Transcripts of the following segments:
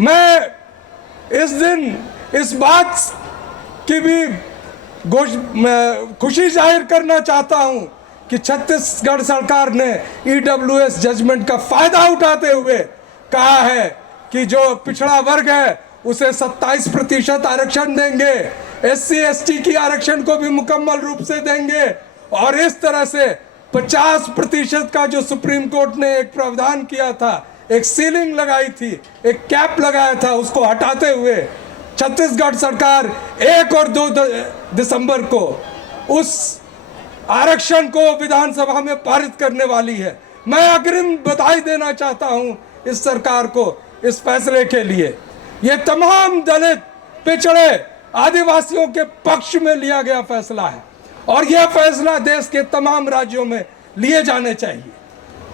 मैं इस दिन इस बात की भी खुशी जाहिर करना चाहता हूं कि छत्तीसगढ़ सरकार ने ईडब्ल्यूएस जजमेंट का फायदा उठाते हुए कहा है कि जो पिछड़ा वर्ग है उसे 27% आरक्षण देंगे, SC ST की आरक्षण को भी मुकम्मल रूप से देंगे और इस तरह से 50% का जो सुप्रीम कोर्ट ने एक प्रावधान किया था, एक सीलिंग लगाई थी, एक कैप लगाया था, उसको हटाते हुए छत्तीसगढ़ सरकार 1 और 2 दिसंबर को उस आरक्षण को विधानसभा में पारित करने वाली है। मैं अग्रिम बधाई देना चाहता हूं इस सरकार को इस फैसले के लिए। ये तमाम दलित, पिछड़े, आदिवासियों के पक्ष में लिया गया फैसला है और यह फैसला देश के तमाम राज्यों में लिए जाने चाहिए।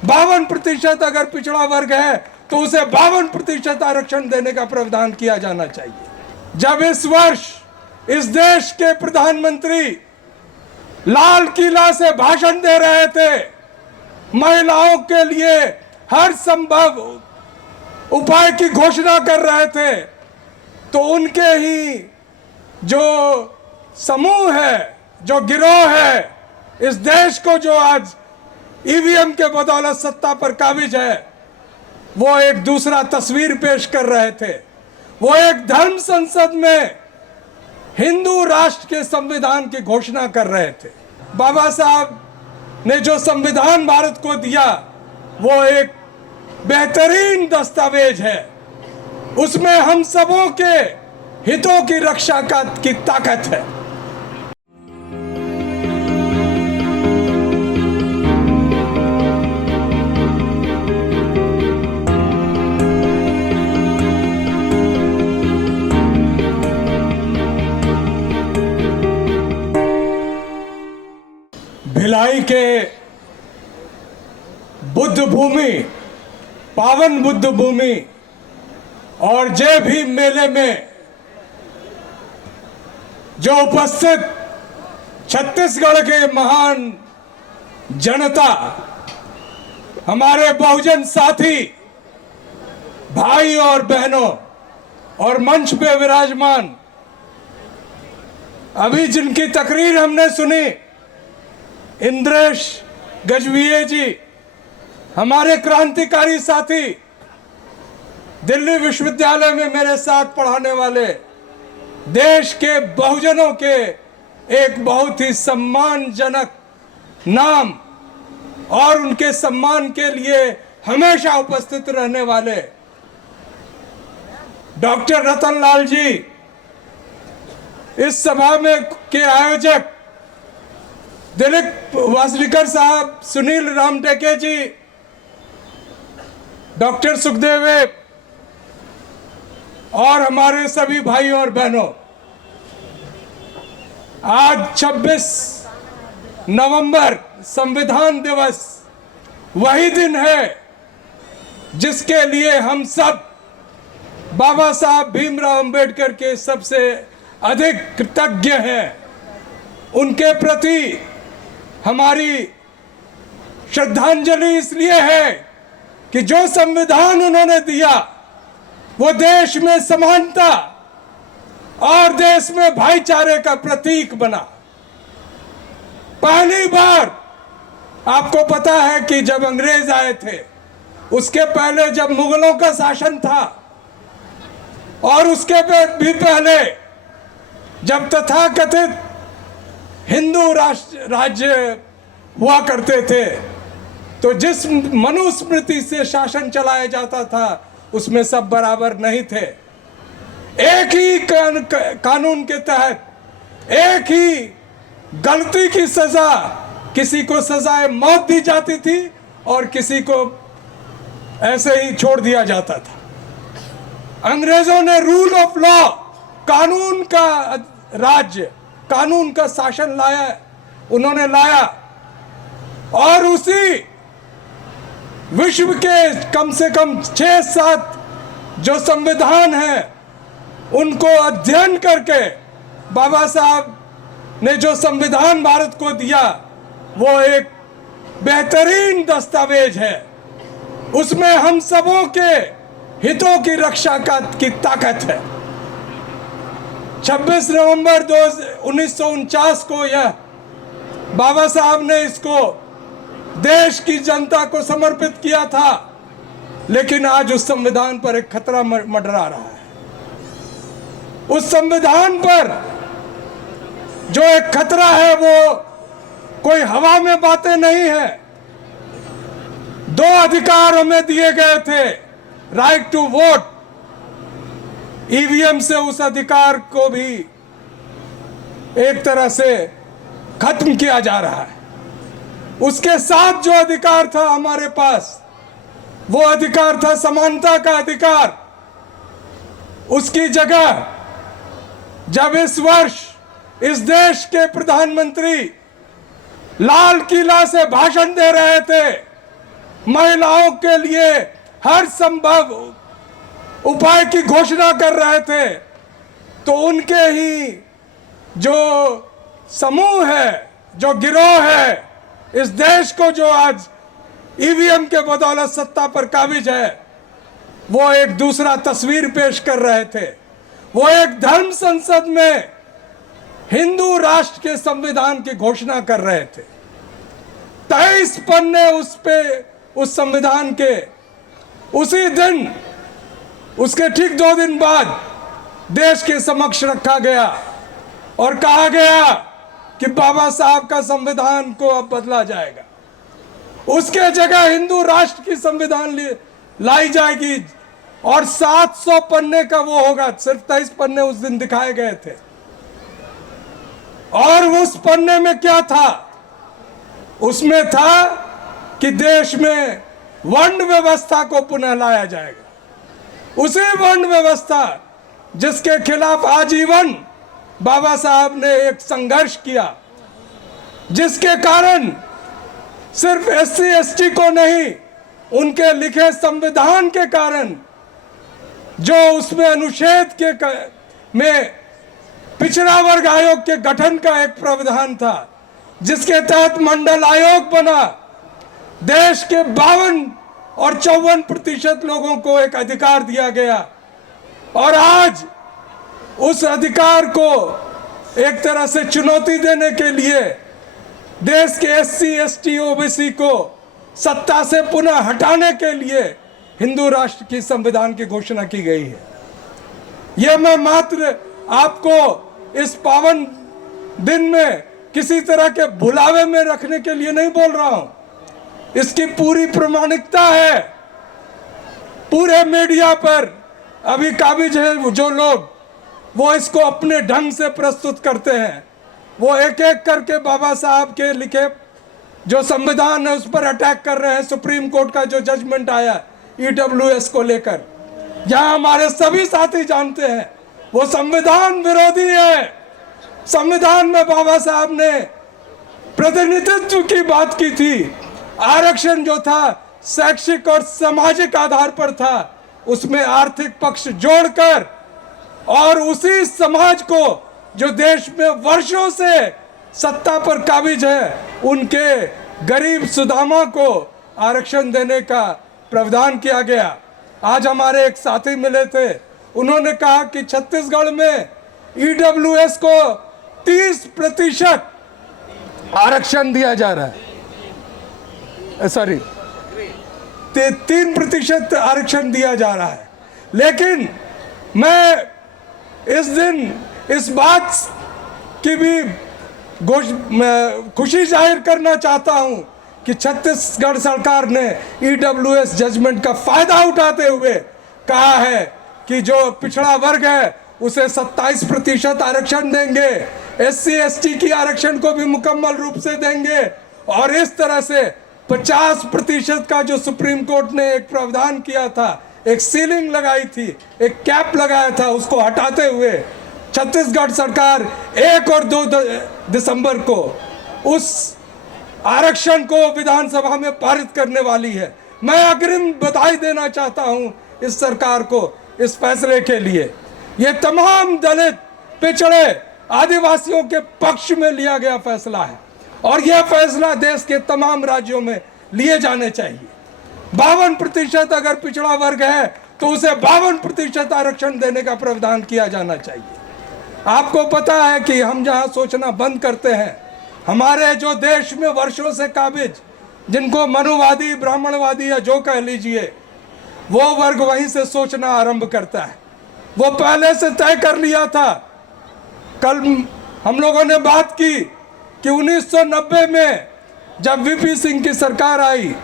52% अगर पिछड़ा वर्ग है तो उसे 52% आरक्षण देने का प्रावधान किया जाना चाहिए। जब इस वर्ष इस देश के प्रधानमंत्री लाल किला से भाषण दे रहे थे, महिलाओं के लिए हर संभव उपाय की घोषणा कर रहे थे, तो उनके ही जो समूह है, जो गिरोह है, इस देश को जो आज ईवीएम के बदौलत सत्ता पर काबिज है, वो एक दूसरा तस्वीर पेश कर रहे थे। वो एक धर्म संसद में हिंदू राष्ट्र के संविधान की घोषणा कर रहे थे। बाबा साहब ने जो संविधान भारत को दिया वो एक बेहतरीन दस्तावेज है। उसमें हम सबों के हितों की रक्षा की ताकत है। भिलाई के बुद्ध भूमि, पावन बुद्ध भूमि और जय भीम मेले में जो उपस्थित छत्तीसगढ़ के महान जनता, हमारे बहुजन साथी, भाई और बहनों और मंच पे विराजमान, अभी जिनकी तकरीर हमने सुनी, इंद्रेश गजभिये जी, हमारे क्रांतिकारी साथी, दिल्ली विश्वविद्यालय में मेरे साथ पढ़ाने वाले, देश के बहुजनों के एक बहुत ही सम्मानजनक नाम और उनके सम्मान के लिए हमेशा उपस्थित रहने वाले डॉक्टर रतन लाल जी, इस सभा में के आयोजक दिलीप वासनिकर साहब, सुनील रामटेके जी, डॉक्टर सुखदेव और हमारे सभी भाई और बहनों, आज 26 नवंबर संविधान दिवस वही दिन है जिसके लिए हम सब बाबा साहब भीमराव अंबेडकर के सबसे अधिक कृतज्ञ हैं। उनके प्रति हमारी श्रद्धांजलि इसलिए है कि जो संविधान उन्होंने दिया वो देश में समानता और देश में भाईचारे का प्रतीक बना। पहली बार आपको पता है कि जब अंग्रेज आए थे, उसके पहले जब मुगलों का शासन था और उसके भी पहले जब तथाकथित हिंदू राज्य हुआ करते थे, तो जिस मनुस्मृति से शासन चलाया जाता था उसमें सब बराबर नहीं थे। एक ही कानून के तहत एक ही गलती की सजा, किसी को सजाए मौत दी जाती थी और किसी को ऐसे ही छोड़ दिया जाता था। अंग्रेजों ने रूल ऑफ लॉ, कानून का राज्य, कानून का शासन लाया, उन्होंने लाया और उसी विश्व के कम से कम 6-7 जो संविधान है उनको अध्ययन करके बाबा साहब ने जो संविधान भारत को दिया वो एक बेहतरीन दस्तावेज है। उसमें हम सबों के हितों की रक्षा की ताकत है। 26 नवंबर 1949 को यह बाबा साहब ने इसको देश की जनता को समर्पित किया था, लेकिन आज उस संविधान पर एक खतरा मंडरा रहा है। उस संविधान पर जो एक खतरा है वो कोई हवा में बातें नहीं है। 2 अधिकार हमें दिए गए थे, राइट टू वोट, ईवीएम से उस अधिकार को भी एक तरह से खत्म किया जा रहा है। उसके साथ जो अधिकार था हमारे पास, वो अधिकार था समानता का अधिकार। उसकी जगह जब इस वर्ष इस देश के प्रधानमंत्री लाल किला से भाषण दे रहे थे, महिलाओं के लिए हर संभव उपाय की घोषणा कर रहे थे, तो उनके ही जो समूह है, जो गिरोह है, इस देश को जो आज ईवीएम के बदौलत सत्ता पर काबिज है, वो एक दूसरा तस्वीर पेश कर रहे थे। वो एक धर्म संसद में हिंदू राष्ट्र के संविधान की घोषणा कर रहे थे। 23 पन्ने उस संविधान के उसी दिन, उसके ठीक 2 दिन बाद देश के समक्ष रखा गया और कहा गया कि बाबा साहब का संविधान को अब बदला जाएगा। उसके जगह हिंदू राष्ट्र की संविधान लाई जाएगी और 700 पन्ने का वो होगा। सिर्फ 23 पन्ने उस दिन दिखाए गए थे। और उस पन्ने में क्या था? उसमें था कि देश में वर्ण व्यवस्था को पुनः लाया जाएगा। उसी वर्ण व्यवस्था जिसके खिलाफ आजीवन बाबा साहब ने एक संघर्ष किया, जिसके कारण सिर्फ एससी एसटी को नहीं, उनके लिखे संविधान के कारण, जो उसमें अनुच्छेद में पिछड़ा वर्ग आयोग के गठन का एक प्रावधान था, जिसके तहत मंडल आयोग बना, देश के 52 और 54% लोगों को एक अधिकार दिया गया। और आज उस अधिकार को एक तरह से चुनौती देने के लिए देश के एससी एसटी ओबीसी को सत्ता से पुनः हटाने के लिए हिंदू राष्ट्र की संविधान की घोषणा की गई है। यह मैं मात्र आपको इस पावन दिन में किसी तरह के भुलावे में रखने के लिए नहीं बोल रहा हूं। इसकी पूरी प्रामाणिकता है। पूरे मीडिया पर अभी काबिज है जो लोग, वो इसको अपने ढंग से प्रस्तुत करते हैं। वो एक एक करके बाबा साहब के लिखे जो संविधान है उस पर अटैक कर रहे हैं। सुप्रीम कोर्ट का जो जजमेंट आया ईडब्ल्यूएस को लेकर, यहां हमारे सभी साथी जानते हैं वो संविधान विरोधी है। संविधान में बाबा साहब ने प्रतिनिधित्व की बात की थी। आरक्षण जो था शैक्षिक और सामाजिक आधार पर था, उसमें आर्थिक पक्ष जोड़कर और उसी समाज को जो देश में वर्षों से सत्ता पर काबिज है, उनके गरीब सुदामा को आरक्षण देने का प्रावधान किया गया। आज हमारे एक साथी मिले थे, उन्होंने कहा कि छत्तीसगढ़ में ईडब्ल्यूएस को 30% आरक्षण दिया जा रहा है, सॉरी 3% आरक्षण दिया जा रहा है। लेकिन मैं इस दिन इस बात की भी खुशी जाहिर करना चाहता हूं कि छत्तीसगढ़ सरकार ने ईडब्ल्यूएस जजमेंट का फायदा उठाते हुए कहा है कि जो पिछड़ा वर्ग है उसे 27% आरक्षण देंगे, एससी एसटी की आरक्षण को भी मुकम्मल रूप से देंगे। और इस तरह से 50% का जो सुप्रीम कोर्ट ने एक प्रावधान किया था, एक सीलिंग लगाई थी, एक कैप लगाया था, उसको हटाते हुए छत्तीसगढ़ सरकार 1 और 2 दिसंबर को उस आरक्षण को विधानसभा में पारित करने वाली है। मैं अग्रिम बधाई देना चाहता हूं इस सरकार को इस फैसले के लिए। ये तमाम दलित, पिछड़े, आदिवासियों के पक्ष में लिया गया फैसला है और यह फैसला देश के तमाम राज्यों में लिए जाने चाहिए। 52% अगर पिछड़ा वर्ग है तो उसे 52% आरक्षण देने का प्रावधान किया जाना चाहिए। आपको पता है कि हम जहां सोचना बंद करते हैं, हमारे जो देश में वर्षों से काबिज, जिनको मनुवादी, ब्राह्मणवादी या जो कह लीजिए, वो वर्ग वहीं से सोचना आरंभ करता है। वो पहले से तय कर लिया था। कल हम लोगों ने बात की कि 1990 में जब वीपी सिंह की सरकार आई,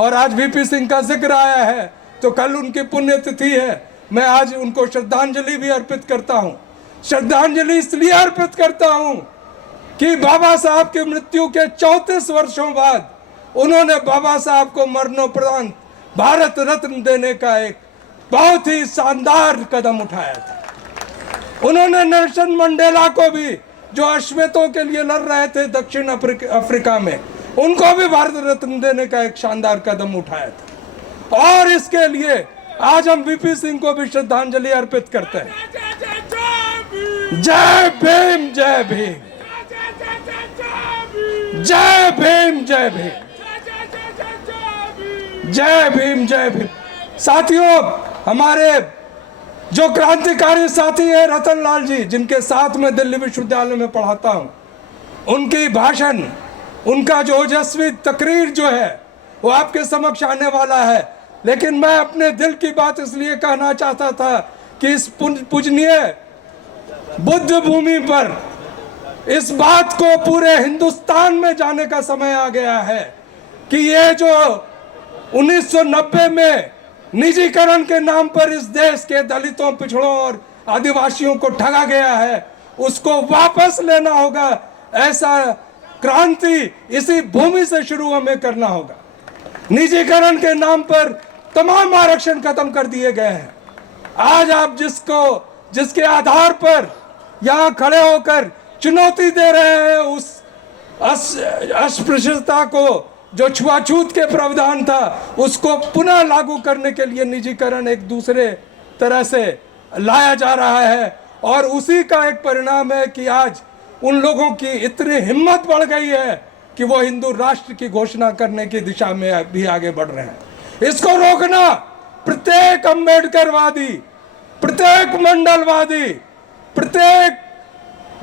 और आज वीपी सिंह का जिक्र आया है तो कल उनकी पुण्यतिथि है, मैं आज उनको श्रद्धांजलि भी अर्पित करता हूं। श्रद्धांजलि इसलिए अर्पित करता हूं कि बाबा साहब की मृत्यु के 34 वर्षों बाद उन्होंने बाबा साहब को मरणोपरांत भारत रत्न देने का एक बहुत ही शानदार कदम उठाया था। उन्होंने नेल्सन मंडेला को भी, जो अश्वेतों के लिए लड़ रहे थे दक्षिण अफ्रीका में, उनको भी भारत रत्न देने का एक शानदार कदम उठाया था। और इसके लिए आज हम वीपी सिंह को भी श्रद्धांजलि अर्पित करते हैं। जय भीम, जय भीम, जय भीम, जय भीम, जय भीम, जय भीम। साथियों, हमारे जो क्रांतिकारी साथी है रतन लाल जी, जिनके साथ में दिल्ली विश्वविद्यालय में पढ़ाता हूं, उनकी भाषण, उनका जो ओजस्वी तकरीर जो है वो आपके समक्ष आने वाला है। लेकिन मैं अपने दिल की बात इसलिए कहना चाहता था कि इस पूजनीय बुद्ध भूमि पर इस बात को पूरे हिंदुस्तान में जाने का समय आ गया है कि ये जो 1990 में निजीकरण के नाम पर इस देश के दलितों, पिछड़ों और आदिवासियों को ठगा गया है, उसको वापस लेना होगा। ऐसा क्रांति इसी भूमि से शुरू हमें करना होगा। निजीकरण के नाम पर तमाम आरक्षण खत्म कर दिए गए हैं। आज आप जिसके आधार पर यहाँ खड़े होकर चुनौती दे रहे हैं उस अस्पृश्यता को, जो छुआछूत के प्रावधान था, उसको पुनः लागू करने के लिए निजीकरण एक दूसरे तरह से लाया जा रहा है। और उसी का एक परिणाम है कि आज उन लोगों की इतनी हिम्मत बढ़ गई है कि वो हिंदू राष्ट्र की घोषणा करने की दिशा में भी आगे बढ़ रहे हैं। इसको रोकना प्रत्येक अम्बेडकरवादी, प्रत्येक मंडलवादी, प्रत्येक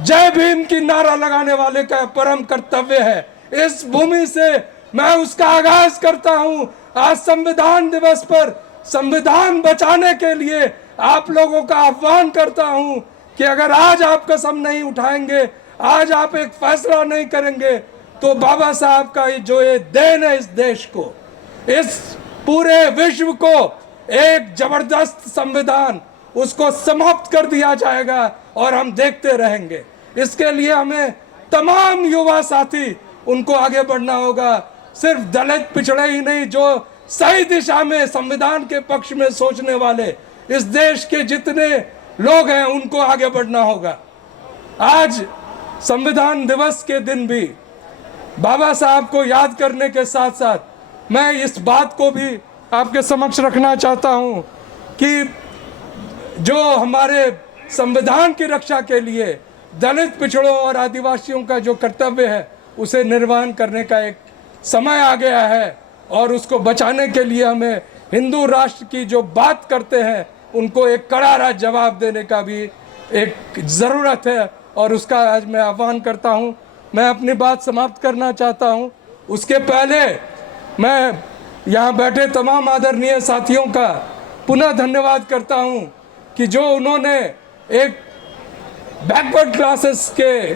जय भीम की नारा लगाने वाले का परम कर्तव्य है। इस भूमि से मैं उसका आगाज करता हूं। आज संविधान दिवस पर संविधान बचाने के लिए आप लोगों का आह्वान करता हूं कि अगर आज आप कसम नहीं उठाएंगे, आज आप एक फैसला नहीं करेंगे, तो बाबा साहब का जो ये देन है इस देश को, इस पूरे विश्व को, एक जबरदस्त संविधान, उसको समाप्त कर दिया जाएगा और हम देखते रहेंगे। इसके लिए हमें तमाम युवा साथी, उनको आगे बढ़ना होगा। सिर्फ दलित पिछड़े ही नहीं, जो सही दिशा में संविधान के पक्ष में सोचने वाले इस देश के जितने लोग हैं, उनको आगे बढ़ना होगा। आज संविधान दिवस के दिन भी बाबा साहब को याद करने के साथ साथ मैं इस बात को भी आपके समक्ष रखना चाहता हूं कि जो हमारे संविधान की रक्षा के लिए दलित, पिछड़ों और आदिवासियों का जो कर्तव्य है, उसे निर्वहन करने का एक समय आ गया है। और उसको बचाने के लिए हमें हिंदू राष्ट्र की जो बात करते हैं, उनको एक करारा जवाब देने का भी एक ज़रूरत है। और उसका आज मैं आह्वान करता हूं। मैं अपनी बात समाप्त करना चाहता हूं। उसके पहले मैं यहाँ बैठे तमाम आदरणीय साथियों का पुनः धन्यवाद करता हूं कि जो उन्होंने एक बैकवर्ड क्लासेस के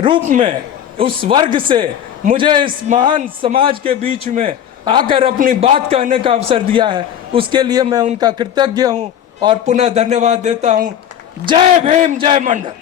रूप में उस वर्ग से मुझे इस महान समाज के बीच में आकर अपनी बात कहने का अवसर दिया है, उसके लिए मैं उनका कृतज्ञ हूं और पुनः धन्यवाद देता हूं। जय भीम, जय मंडल।